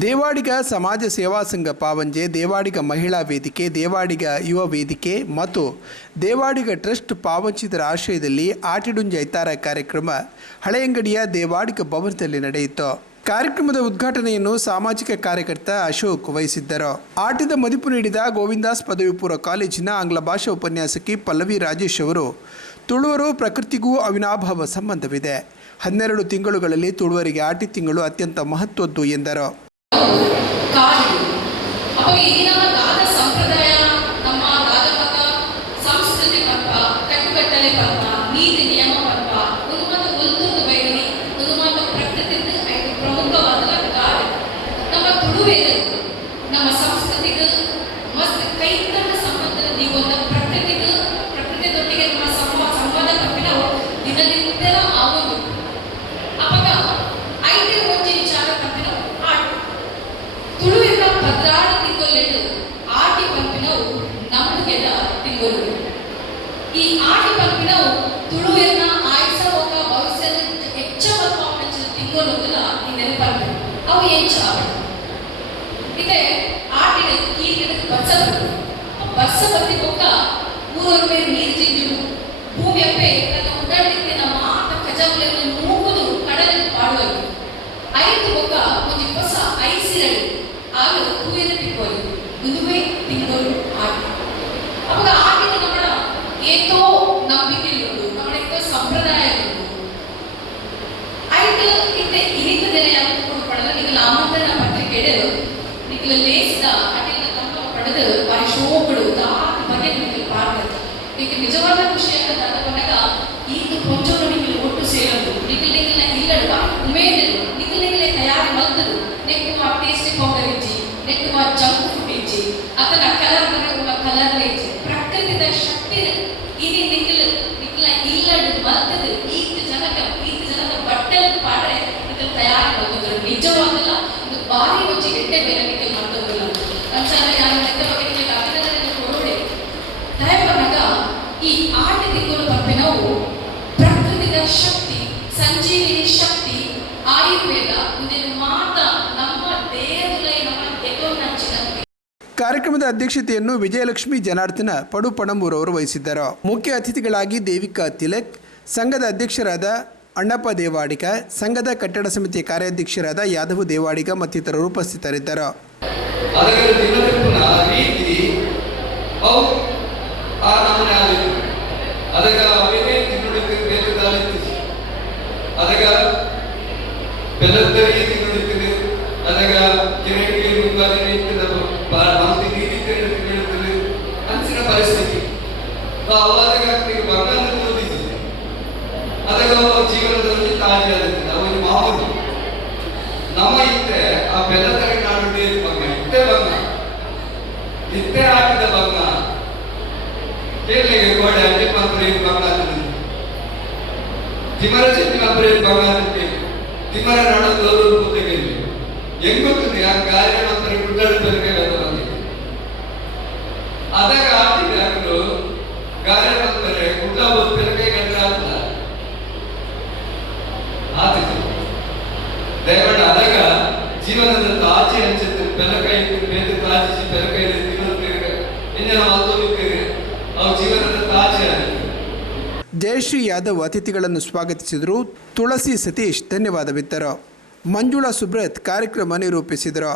ದೇವಾಡಿಗ ಸಮಾಜ ಸೇವಾ ಸಂಘ ಪಾವಂಜೆ, ದೇವಾಡಿಗ ಮಹಿಳಾ ವೇದಿಕೆ, ದೇವಾಡಿಗ ಯುವ ವೇದಿಕೆ ಮತ್ತು ದೇವಾಡಿಗ ಟ್ರಸ್ಟ್ ಪಾವಂಚಿತರ ಆಶ್ರಯದಲ್ಲಿ ಆಟಿಡುಂಜ ಐತಾರ ಕಾರ್ಯಕ್ರಮ ಹಳೆಯಂಗಡಿಯ ದೇವಾಡಿಗ ಭವನದಲ್ಲಿ ನಡೆಯಿತು. ಕಾರ್ಯಕ್ರಮದ ಉದ್ಘಾಟನೆಯನ್ನು ಸಾಮಾಜಿಕ ಕಾರ್ಯಕರ್ತ ಅಶೋಕ್ ವಹಿಸಿದ್ದರು. ಆಟದ ಮದಿಪು ನೀಡಿದ ಗೋವಿಂದಾಸ್ ಪದವಿ ಪೂರ್ವ ಕಾಲೇಜಿನ ಆಂಗ್ಲ ಭಾಷಾ ಉಪನ್ಯಾಸಕಿ ಪಲ್ಲವಿ ರಾಜೇಶ್ ಅವರು, ತುಳುವರು ಪ್ರಕೃತಿಗೂ ಅವಿನಾಭಾವ ಸಂಬಂಧವಿದೆ. 12 ತಿಂಗಳುಗಳಲ್ಲಿ ತುಳುವರಿಗೆ ಆಟಿ ತಿಂಗಳು ಅತ್ಯಂತ ಮಹತ್ವದ್ದು ಎಂದರು. ನಮ್ಮ ಸಂಸ್ಕೃತಿಗೆ ಮಸ್ತ್ ಕೈತನ ಸಂಬಂಧದ ಒಂದು ಪ್ರಕೃತಿಯೊಟ್ಟಿಗೆ ನಮ್ಮ ಸಂವಾದ ಕಪ್ಪಿನ ದಿನನಿತ್ಯ ಆಗೋದು ಅವಾಗ ಐದೇ ಒಂಜಿ ವಿಚಾರ ಕಪ್ಪಿನ ಆಟ ತುಳುವಿನ ಭದ್ರಾಳ ತಿಂಗೊಲ್ಲೆಡು ಆಟಿ ಪಂಪಿನವು ನಮ್ಮಗೆಲ್ಲ ತಿಂಗೊಲು. ಈ ಆಟಿ ಪಂಪಿನವು ತುಳುವಿನ ಆಯ್ಸ ಹೋಗ ಭವಿಷ್ಯದ ಹೆಚ್ಚ ತಿಂಗೊಲ್ಲುವುದಿಲ್ಲ ಈ ನೆನಪಂಪು ಅವು ಹೆಚ್ಚ ಇದೆ. ಆಟಿನ ಈ ವರ್ಷ ಬತ್ತಿ ಬೊಕ್ಕ ಊರವ್ರ ಮೇಲೆ ನೀರು ಜಿಂಜು ಭೂಮಿಯಪ್ಪೆ ತನ್ನ ಉಡಾಡಲಿಕ್ಕೆ ನಮ್ಮ ಆಟ ಕಜಾವುಗಳನ್ನು ಮೂಗುದು ಕಡಲಿಗೆ ಪಾಡುವರು 5 ಬೊಕ್ಕ ಒಂದು ಹೊಸ ಐಸಿರಳು ಆಗ ಹೂವಿನ ತಿಕ್ಕೋರು ಇದುವೇ ತಿಂಗಳು ಆಟ. ಅವಾಗ ಆಟಿನ ನಮ್ಮ ಏತೋ ನಂಬಿಕೆ ಇರುವುದು, ನಮ್ಮ ಏತೋ ಸಂಪ್ರದಾಯ ಇರುವುದು. ಆಯ್ತು ಇತ್ತೆ ಇನಿತ ದಿನ ಯಾಕೆ ಕೊಡ್ಪಡಲ್ಲ ನಿಗಲ ಆಮಂತ್ರಣ ಪತ್ರಿಕೆ ನಿಗಲ ಲೇಸಿದ ಅಟಿನ ತಮ್ಮ ಪಡೆದು ಬಾರಿ ಶೋಗಳು ಬಗೆ ನಿಮಗೆ ಪಾರ್ಗದು ನಿಮಗೆ ನಿಜವಾದ ಖುಷಿ ಅಂತ ಬಂದಾಗ ಈಗ ಕೊಂಚರು ನಿಮಗೆ ಒಟ್ಟು ಸೇರೋದು ನಿಗಲ ಇಲ್ಲಡುವ ಉಮೇದರು ನಿಗಲೇ ತಯಾರಿ ಮಲ್ತದು ನೆಕ್ಕುವ ಟೇಸ್ಟಿ ಪೌಡರ್ ಇಜ್ಜಿ ನೆಕ್ಕುವ ಜಂಕ್ ಫುಡ್ ಇಜ್ಜಿ ಅದನ್ನ ಕಲರ್ ಬರುವ ಕಲರ್ ಇಜ್ಜಿ ಪ್ರಕೃತಿದ ಶಕ್ತಿ ಇದು ನಿಗಲ ಇಲ್ಲಡು ಮಲ್ತದು ಈತ ಜನದ ಬಟ್ಟೆ ಪಾಡ್ರೆ ನಿಗಲ ತಯಾರಿ ಮಲ್ತದ್ರು ನಿಜವಾಗಲ್ಲ ಇದು ಬಾರಿ ವಚ್ಚಿ ಎಡ್ಡೆ ಬೇರೆ ನಿಗಲ ಮಲ್ತದ್ರಲ್ಲ ಅಂಚಾರ ಯಾರು ನೆಕ್ಕ ಬಗ್ಗೆ ನಿಮಗೆ ಅಭಿನಂದನೆ ಕೊಡೋಡೆ ದಯಮಾಡಾಗ ಈ ಆಟ ತಿಂಗಳು ಪಂಪಿನವು ಪ್ರಕೃತಿದ ಶಕ್ತಿ, ಸಂಜೀವಿನಿ ಶಕ್ತಿ, ಆಯುರ್ವೇದ ಇದನ್ನು ಮಾತ್ರ ನಮ್ಮ ದೇಹದಲ್ಲಿ ನಮ್ಮ ಎಗೋನಂಚಿನ. ಕಾರ್ಯಕ್ರಮದ ಅಧ್ಯಕ್ಷತೆಯನ್ನು ವಿಜಯಲಕ್ಷ್ಮಿ ಜನಾರ್ದನ ಪಡುಪಣಂಬೂರ್ ಅವರು ವಹಿಸಿದ್ದರು. ಮುಖ್ಯ ಅತಿಥಿಗಳಾಗಿ ದೇವಿಕಾ ತಿಲಕ್, ಸಂಘದ ಅಧ್ಯಕ್ಷರಾದ ಅಣ್ಣಪ್ಪ ದೇವಾಡಿಗ, ಸಂಘದ ಕಟ್ಟಡ ಸಮಿತಿಯ ಕಾರ್ಯಾಧ್ಯಕ್ಷರಾದ ಯಾದವ್ ದೇವಾಡಿಗ ಮತ್ತಿತರರು ಉಪಸ್ಥಿತರಿದ್ದರು. ಪರಿಸ್ಥಿತಿ ಜೀವನದಲ್ಲಿ ತಾಜಾಗುತ್ತೆ ಅವನು ಮಾಮೂಲು ನಮ್ಮ ಇತ್ತೆ ಆ ಬೆಲ್ಲತರಿ ನಾಡು ಬಂಗ ಇತ್ತೆ ಬಂಗ ಇತ್ತೆ ಹಾಕಿದ ಬಂಗ ಕೇಳಿಗೆ ಗೋಡೆ ಅಜ್ಜಿ ಮಂತ್ರಿ ಬಂಗ ತಿಮರ ಚೆಟ್ಟಿ ಮಂತ್ರಿ ಬಂಗ ತಿಮರ ನಾಡೋದು ಕೂತಿಗೆ ಹೆಂಗ್ ಗೊತ್ತಿದೆ ಆ ಗಾಯ ಮಂತ್ರಿ ಗುಡ್ಡಾಡು ಬೆಳಗ್ಗೆ ಬಂದಿದೆ ಅದಾಗ ಆಟಿಗೆ ಹಾಕಲು ಗಾಯ ಮಂತ್ರಿ ಗುಡ್ಡ ಹೋದ್ ಬೆಳಗ್ಗೆ ಗಂಡ ಆಗ್ತದ ಆತಿತ್ತು ದಯಮಾಡಿ ಅದಾಗ ಜೀವನದ ಆಚೆ ಹಂಚುತ್ತೆ ಬೆಲಕೈ ಬೇರೆ ತಾಚಿ ಬೆಲಕೈಲಿ ಇನ್ನೇನು ಮಾತೋಗಿದ್ದೇವೆ ಅವ್ರ ಜೀವನದ ಆಚೆ ಆಗುತ್ತೆ. ಜಯಶ್ರೀ ಯಾದವ್ ಅತಿಥಿಗಳನ್ನು ಸ್ವಾಗತಿಸಿದರು. ತುಳಸಿ ಸತೀಶ್ ಧನ್ಯವಾದವಿತ್ತರು. ಮಂಜುಳಾ ಸುಬ್ರತ್ ಕಾರ್ಯಕ್ರಮ ನಿರೂಪಿಸಿದರು.